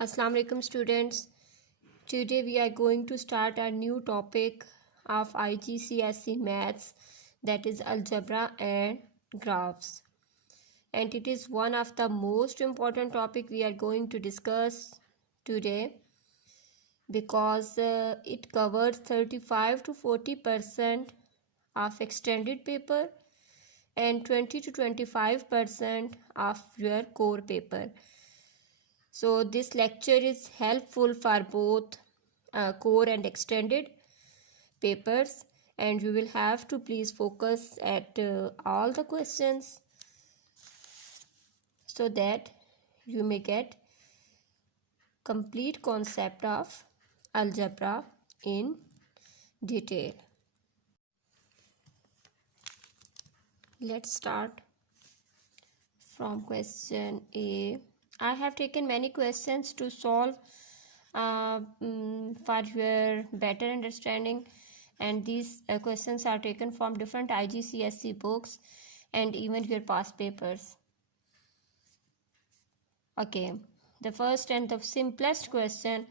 Assalamu alaikum students. Today we are going to start a new topic of IGCSE Maths, that is Algebra and Graphs. And it is one of the most important topic we are going to discuss today because it covers 35 to 40% of extended paper and 20 to 25% of your core paper. So this lecture is helpful for both core and extended papers, and you will have to please focus at all the questions so that you may get complete concept of algebra in detail. Let's start from question A. I have taken many questions to solve for your better understanding, and these questions are taken from different IGCSE books and even your past papers. Okay, the first and the simplest question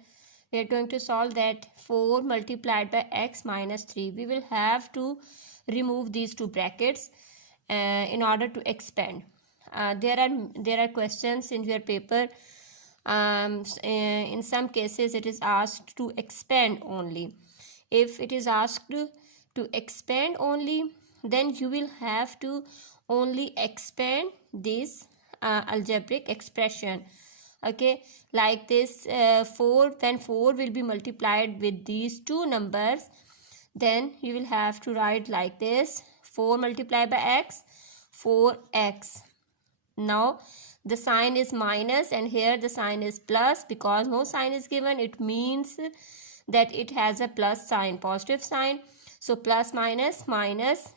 we are going to solve, that 4 multiplied by x minus 3. We will have to remove these two brackets in order to expand. There are questions in your paper. In some cases it is asked to expand only. If it is asked to expand only, then you will have to only expand this algebraic expression. Okay, like this 4, when 4 will be multiplied with these two numbers, then you will have to write like this: 4 multiplied by x, 4x. Now the sign is minus and here the sign is plus. Because no sign is given, it means that it has a plus sign, positive sign. So plus minus minus,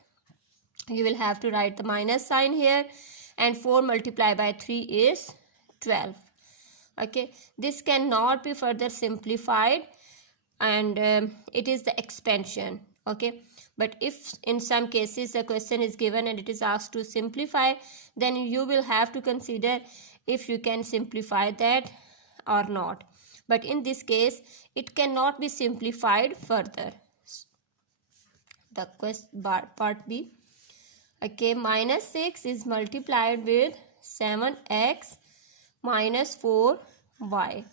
you will have to write the minus sign here, and 4 multiplied by 3 is 12. Okay, this cannot be further simplified, and it is the expansion. Okay, but if in some cases the question is given and it is asked to simplify, then you will have to consider if you can simplify that or not. But in this case it cannot be simplified further. The part B. Okay, minus 6 is multiplied with 7x minus 4y.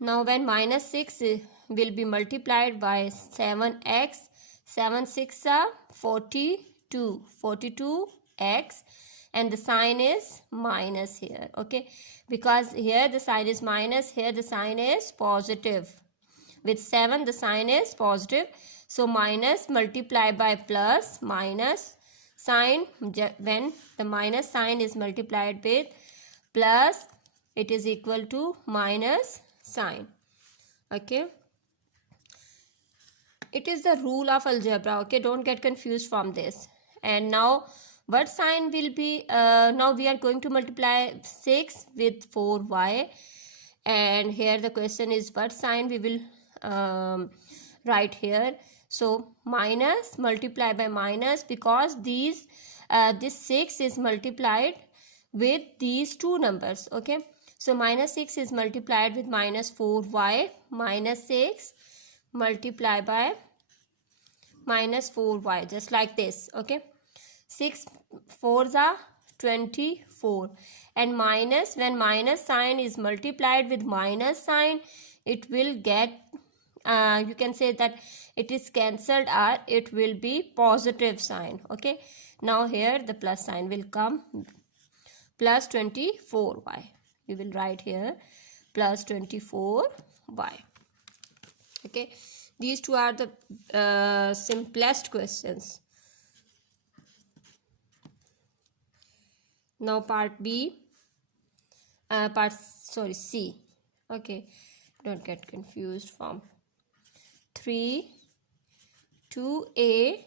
Now when minus 6 will be multiplied by 7x, 7 6 are 42, 42x, and the sign is minus here. Okay, because here the sign is minus, here the sign is positive. With 7 the sign is positive, so minus multiplied by plus, minus sign, when the minus sign is multiplied with plus, it is equal to minus sign. Okay, it is the rule of algebra. Okay, don't get confused from this. And now what sign will be, now we are going to multiply 6 with 4y, and here the question is what sign we will write here. So minus multiply by minus, because these this 6 is multiplied with these two numbers. Okay, so minus 6 is multiplied with minus 4y, minus 6 multiply by minus 4y, just like this. Okay, 6 4s are 24, and minus, when minus sign is multiplied with minus sign, it will get you can say that it is cancelled, or it will be positive sign. Okay, now here the plus sign will come, plus 24y. You will write here plus 24y. Okay, these two are the simplest questions. Now part B, C. Okay, don't get confused from 3 2a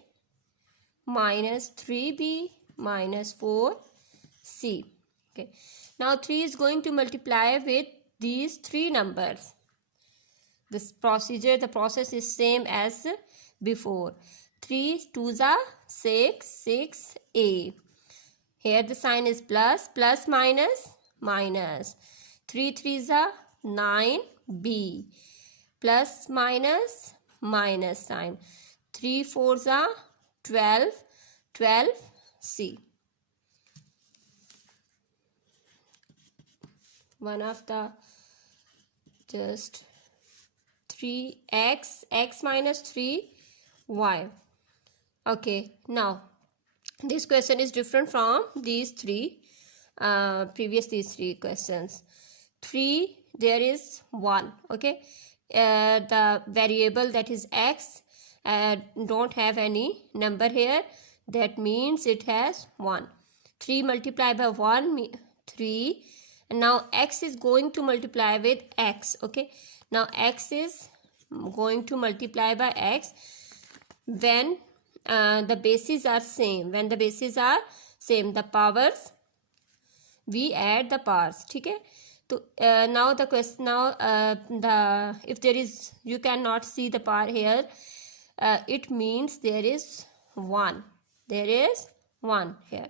minus 3b minus 4c. Okay, now 3 is going to multiply with these three numbers. This procedure, the process is same as before. 3 2s are 6, 6a. Here the sign is plus, plus minus minus. 3 3s are 9b, plus minus minus sign. 3 4s are 12, 12c. One of the just 3x, x minus 3y. Okay, now this question is different from these three these three questions. 3, there is 1. Okay, the variable that is x don't have any number here, that means it has 1. 3 multiplied by 1 3, and now x is going to multiply with x. Okay, now x is going to multiply by x when the bases are same. When the bases are same, the powers, we add the powers. Okay, so now the question, now the if there is, you cannot see the power here, it means there is 1. There is 1 here.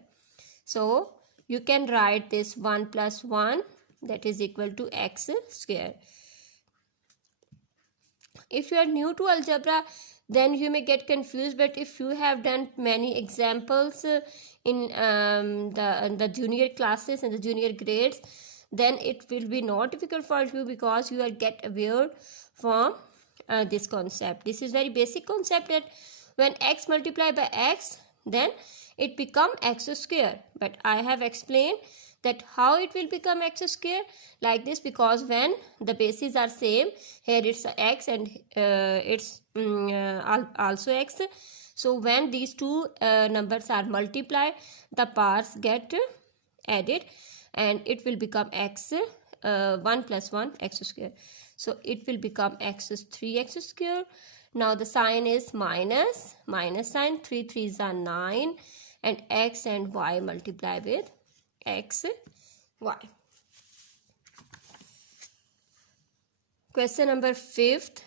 So you can write this 1 plus 1, that is equal to x square. If you are new to algebra, then you may get confused, but if you have done many examples in the junior classes and the junior grades, then it will be not difficult for you, because you will get aware from this concept. This is very basic concept, that when x multiplied by x, then it become x square. But I have explained that how it will become x square like this, because when the bases are same, here it's x and it's also x. So when these two numbers are multiplied, the powers get added and it will become x 1 plus 1 x square. So it will become x 3x square. Now the sign is minus sign. 3 3s are 9, and x and y multiply with x y. Question number 5th.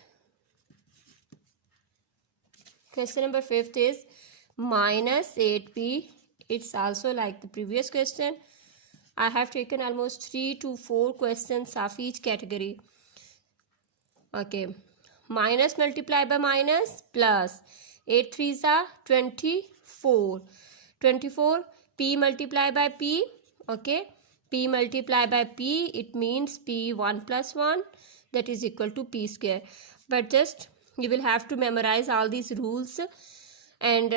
Question number 5th is minus 8p. It's also like the previous question. I have taken almost 3 to 4 questions of each category. Okay, minus multiplied by minus, plus 8 3s are 24. 24, p multiplied by p. Okay, p multiplied by p, it means p 1 plus 1, that is equal to p square. But just you will have to memorize all these rules, and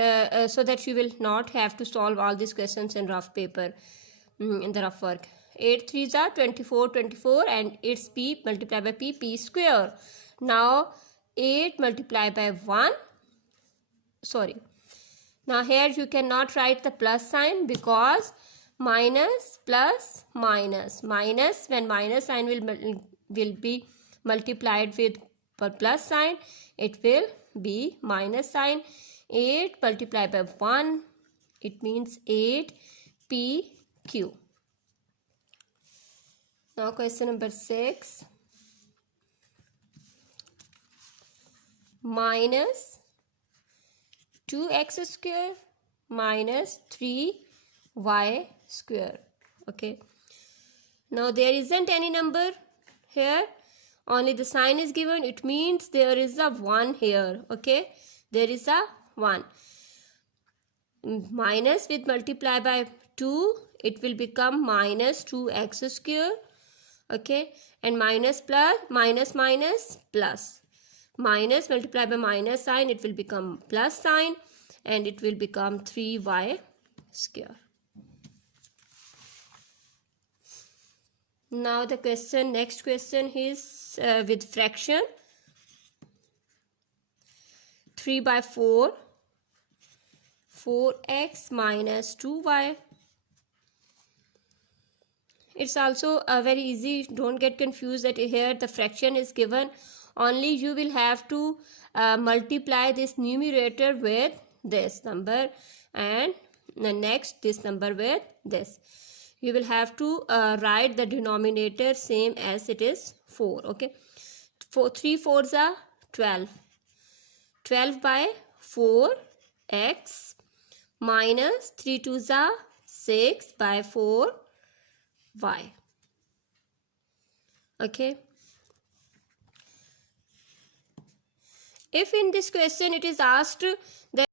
so that you will not have to solve all these questions in rough paper, in the rough work. 8 3s are 24, 24, and it's p multiplied by p square. Now 8 multiplied by 1, sorry, now here you cannot write the plus sign, because minus plus minus, when minus sign will be multiplied with plus sign, it will be minus sign. 8 multiplied by 1, it means 8pq. Now question number 6. Minus 2x square minus 3y square. Okay, now there isn't any number here, only the sign is given. It means there is a 1 here. Okay, there is a 1. Minus with multiply by 2, it will become minus 2x square. Okay, and minus plus minus plus. Minus multiplied by minus sign, it will become plus sign, and it will become 3y square. Now the question, next question is with fraction. 3 by 4, 4x minus 2y. It's also very easy. Don't get confused that here the fraction is given. Only you will have to multiply this numerator with this number, and the next this number with this. You will have to write the denominator same as it is 4. Okay, 3 4s are 12. 12 by 4x minus 3 2s are 6 by 4y. Okay, if in this question it is asked that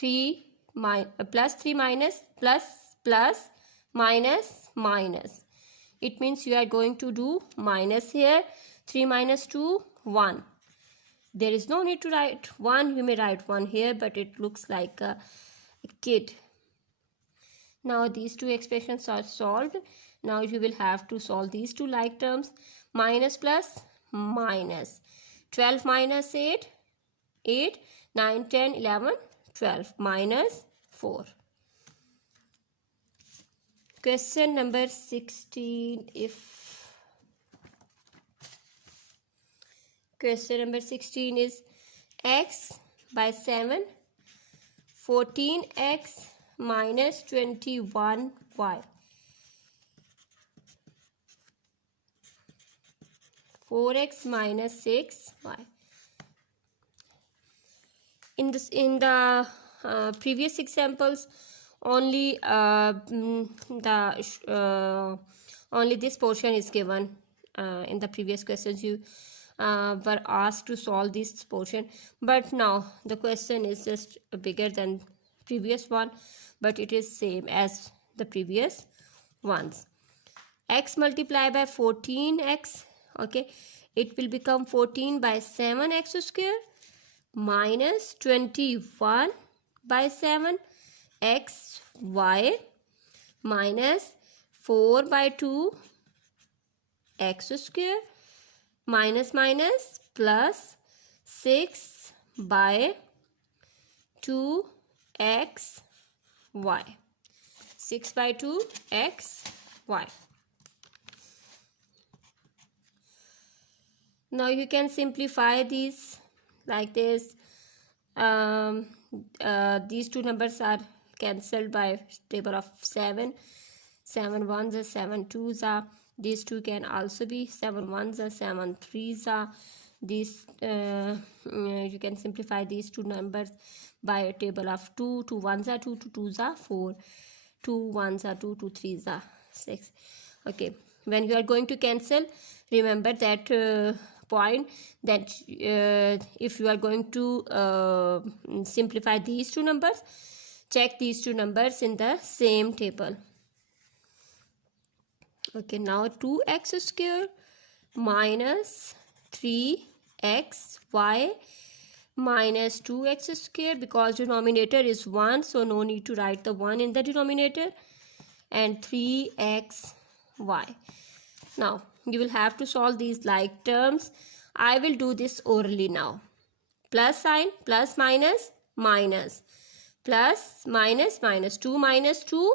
plus 3 minus plus plus minus minus. It means you are going to do minus here. 3 minus 2, 1. There is no need to write 1. You may write 1 here, but it looks like a kid. Now these two expressions are solved. Now you will have to solve these two like terms. Minus plus minus. 12 minus 8, 8, 9, 10, 11, 12. Minus 4. Question number 16. Question number 16 is x by 7, 14x minus 21y. 4x minus 6y. In the previous examples, only this portion is given. In the previous questions, you were asked to solve this portion, but now the question is just bigger than previous one, but it is same as the previous ones. X multiplied by 14x, okay, it will become 14 by 7x square minus 21 by 7 xy minus 4 by 2 x square minus minus plus 6 by 2 x y. 6 by 2 x y. Now you can simplify these like this. These two numbers are cancelled by table of 7. 7 ones are 7 twos are. These two can also be 7 ones are 7 threes are. These you can simplify these two numbers by a table of 2. 2 ones are 2, 2 twos are 4. 2 ones are 2, 2 threes are 6. Okay, when you are going to cancel, remember that point, that if you are going to simplify these two numbers, check these two numbers in the same table. Okay, now 2x square minus 3xy minus 2x square, because denominator is 1, so no need to write the 1 in the denominator, and 3xy. Now you will have to solve these like terms. I will do this orally now. Plus sign, plus minus minus, plus minus minus, 2 minus 2,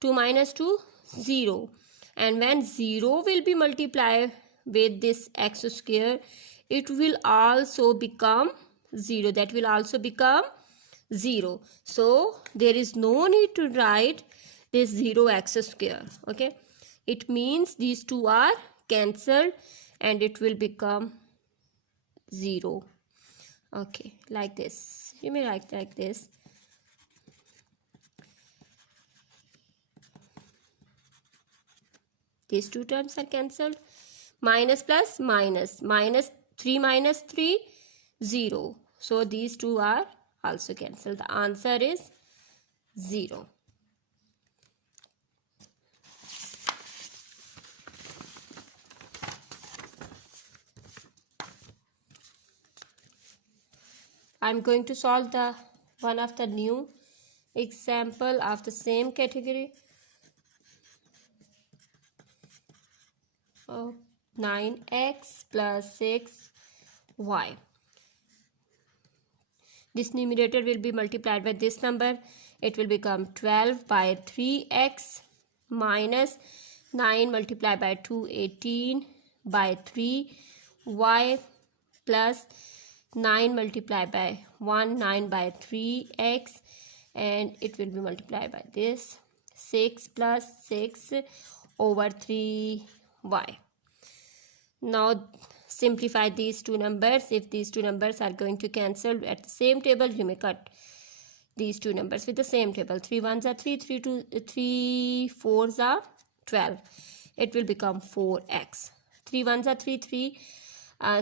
2 minus 2, 0. And when 0 will be multiplied with this x square, it will also become 0. That will also become 0. So there is no need to write this 0x square. Okay, it means these two are cancelled and it will become 0. Okay, like this. You may write like this. These two terms are cancelled. Minus plus minus. Minus 3 minus 3, 0. So these two are also cancelled. The answer is 0. I'm going to solve the one of the new example of the same category. 9x plus 6y. This numerator will be multiplied by this number. It will become 12 by 3x minus 9 multiplied by 2, 18 by 3y plus 9 multiplied by 1, 9 by 3x, and it will be multiplied by this 6 plus 6 over 3y. Now simplify these two numbers. If these two numbers are going to cancel at the same table, you may cut these two numbers with the same table. 3 ones are 3, 3 fours are 12. It will become 4x. 3 ones are 3, 3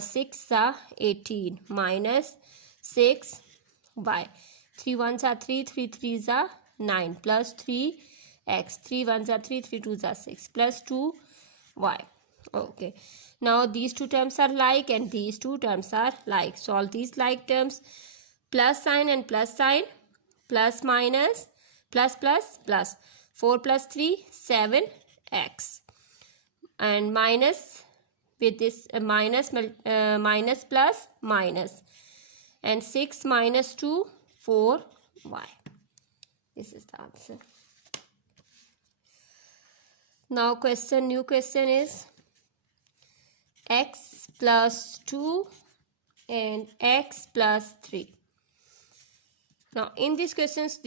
6 are 18 minus 6y. 3 ones are 3, 3 threes are 9, plus 3x, 3 ones are 3, 3 twos are 6, plus 2y. Okay, now these two terms are like and these two terms are like. Solve these like terms. Plus sign and plus sign, plus minus, plus plus plus. 4 plus 3, 7x. And minus with this minus plus minus. And 6 minus 2, 4y. This is the answer. Now new question is x plus 2 and x plus 3. Now in these questions,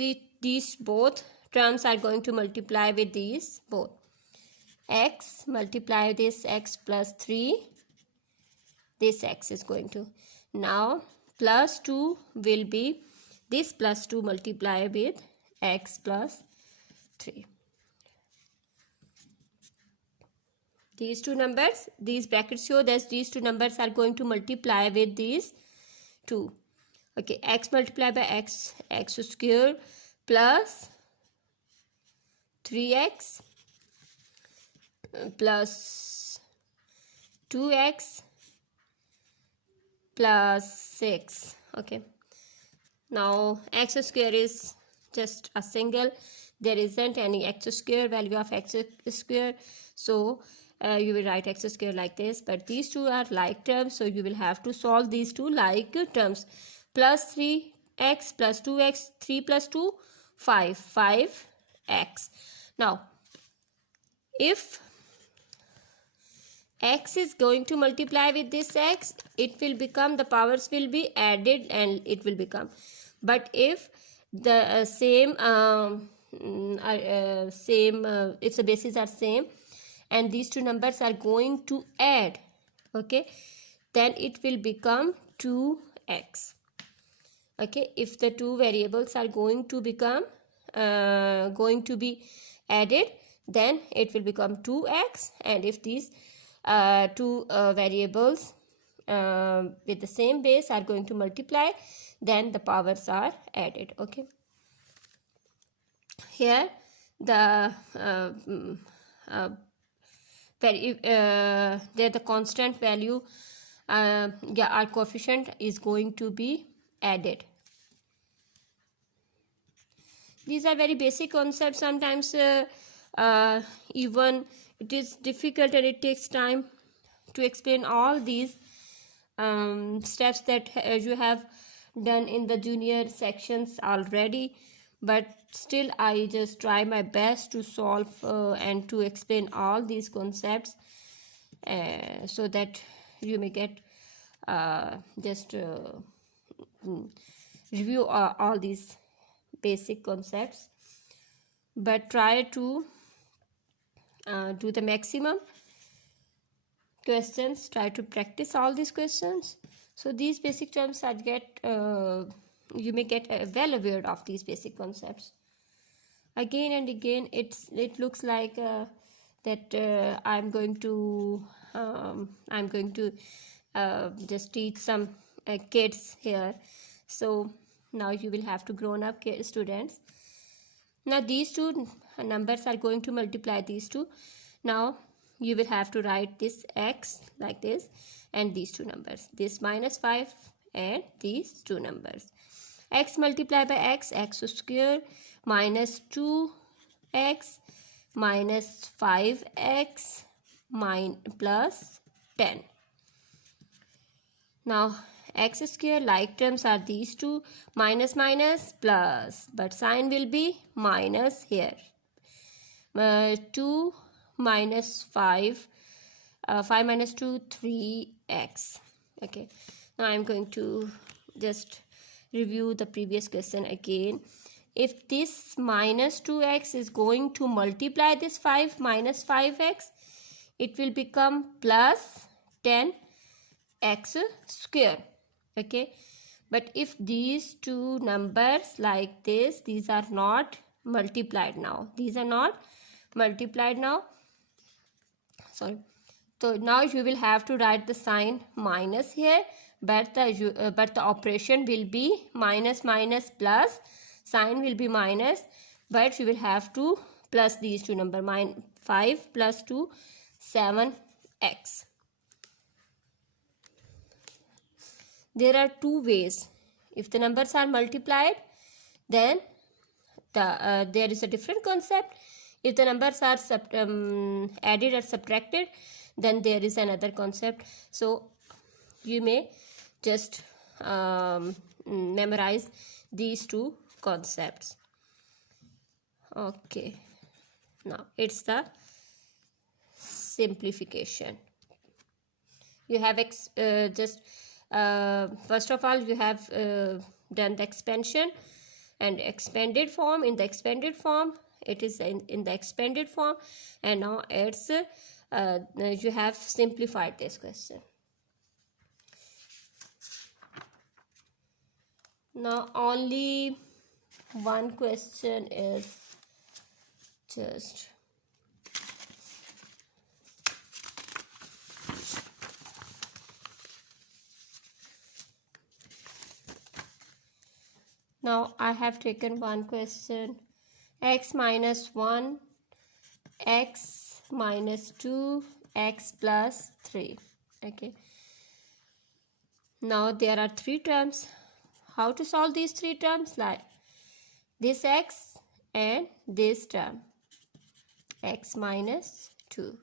these both terms are going to multiply with these both. X multiply this x plus 3, this x is going to. Now plus 2 will be this plus 2 multiply with x plus 3. These two numbers, these brackets show that these two numbers are going to multiply with these two. Okay, x multiplied by x, x square plus 3x plus 2x plus 6. Okay, now x square is just a single, there isn't any x square, value of x square, so you will write x square like this. But these two are like terms, so you will have to solve these two like terms. Plus 3x plus 2x, 3 plus 2, 5x. Now if x is going to multiply with this x, it will become, the powers will be added and it will become. But if the if the bases are same and these two numbers are going to add, okay, then it will become 2x. Okay, if the two variables are going to become be added, then it will become 2x. And if these two variables with the same base are going to multiply, then the powers are added. Okay, here the the constant value, our coefficient is going to be added. These are very basic concepts. Sometimes even it is difficult and it takes time to explain all these steps that you have done in the junior sections already, but still I just try my best to solve and to explain all these concepts so that you may get just review all these basic concepts, but try to do the maximum questions, try to practice all these questions. So these basic terms are you may get well aware of these basic concepts. Again and again, it looks like that I'm going to just teach some kids here. So now you will have to grown up students. Now these two numbers are going to multiply these two. Now you will have to write this x like this and these two numbers, this minus 5 and these two numbers. X multiplied by x, x square, minus 2x minus 5x plus 10. Now x square like terms are these two, minus minus plus, but sign will be minus here. 2 minus 5, 5 minus 2, 3x. Okay, now I'm going to just review the previous question again. If this minus 2x is going to multiply this 5 minus 5x, it will become plus 10x square. Okay, but if these two numbers like this, these are not multiplied now, these are not multiplied now, sorry, so now you will have to write the sign minus here, but the operation will be minus minus plus, sign will be minus, but you will have to plus these two number. 5 plus 2, 7x. There are two ways. If the numbers are multiplied, then there is a different concept. If the numbers are added or subtracted, then there is another concept. So you may just memorize these two concepts. Okay, now it's the simplification. You have first of all, you have done the expansion and expanded form. In the expanded form, it is in the expanded form, and now it's you have simplified this question. Now only one question is just now I have taken one question. X minus 1, x minus 2, x plus 3. Okay, now there are three terms. How to solve these three terms? Like this x and this term, x minus 2,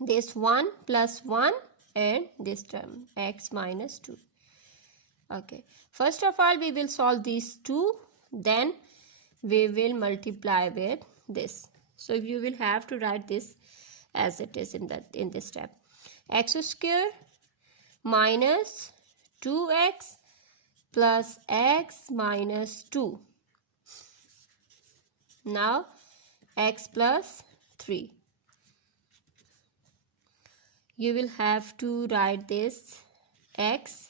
this 1 plus 1 and this term, x minus 2. Okay, first of all we will solve these two, then we will multiply with this. So you will have to write this as it is in this step. X square minus 2x plus x minus 2. Now x plus 3. You will have to write this x,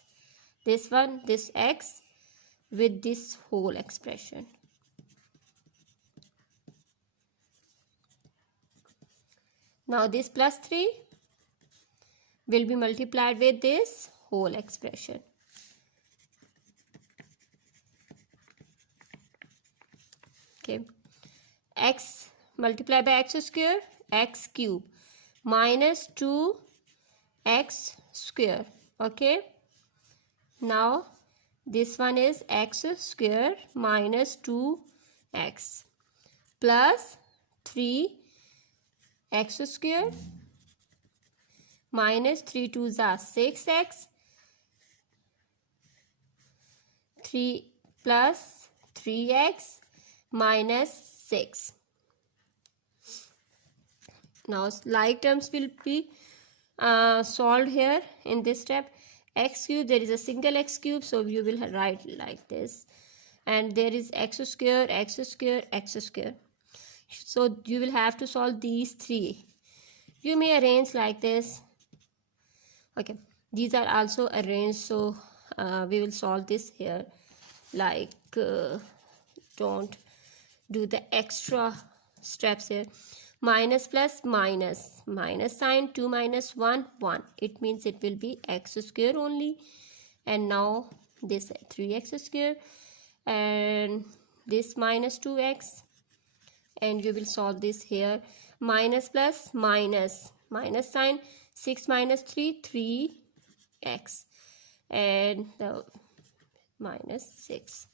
this one, this x with this whole expression. Now this plus 3 will be multiplied with this whole expression. Okay, x multiplied by x square, x cube minus 2x square. Okay, now this one is x square minus 2x plus 3x square minus 3 2s are 6x, 3 plus 3x minus 6. Now like terms will be solved here in this step. X cube, there is a single x cube, so you will write like this, and there is x square, x square, x square. So you will have to solve these three. You may arrange like this. Okay, these are also arranged, so we will solve this here. Like don't do the extra steps here. Minus plus minus, minus sign, 2 minus 1, 1. It means it will be x square only. And now this 3x square and this minus 2x. And you will solve this here. Minus plus minus, minus sign, 6 minus 3, 3x. And the minus 6.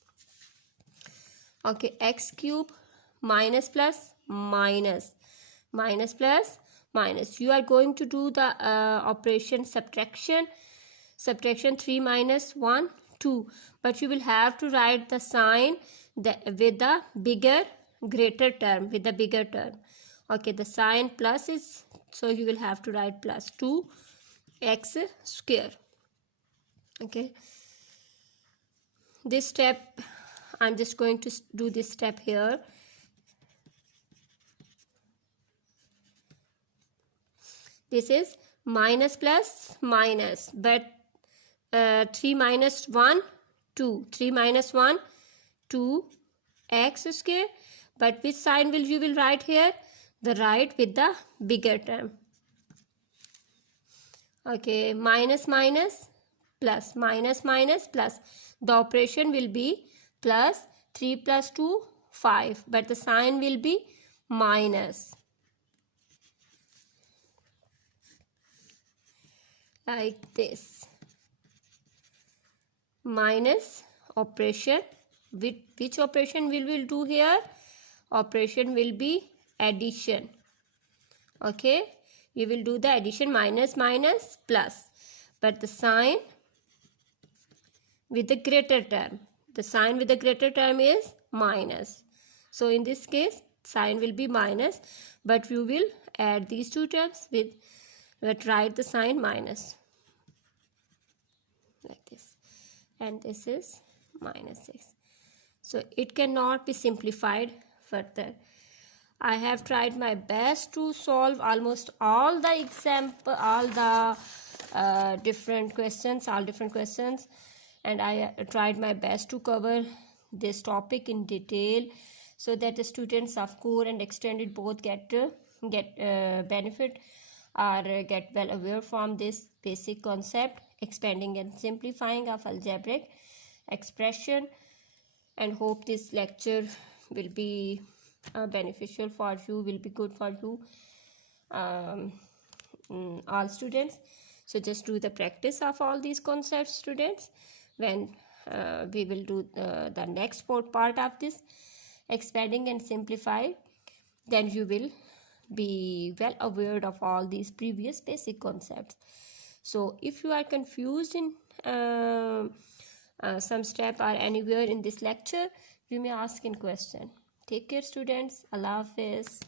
Okay, x cube minus plus minus, minus plus minus. You are going to do the operation subtraction. 3 minus 1, 2. But you will have to write the sign with the bigger, greater term, with the bigger term. Okay, the sign plus is, so you will have to write plus 2x square. Okay, this step, I'm just going to do this step here. This is minus plus minus, but 3 minus 1, 2. 3 minus 1, 2 x square. But which sign will you will write here? The right with the bigger term. Okay, minus minus plus, minus minus plus. The operation will be plus. 3 plus 2, 5. But the sign will be minus. Like this. Minus operation. Which operation we will do here? Operation will be addition. Okay, you will do the addition, minus minus plus, but the sign with the greater term, the sign with the greater term is minus. So in this case sign will be minus, but you will add these two terms with, but write the sign minus like this, and this is minus 6. So it cannot be simplified further. I have tried my best to solve almost all the different questions, and I tried my best to cover this topic in detail so that the students of core and extended both get benefit or get well aware from this basic concept, expanding and simplifying of algebraic expression, and hope this lecture will be beneficial for you, will be good for you, all students. So just do the practice of all these concepts, students. When we will do the next part of this, expanding and simplify, then you will be well aware of all these previous basic concepts. So if you are confused in some step or anywhere in this lecture, you may ask in question. Take care, students. Allah Hafiz.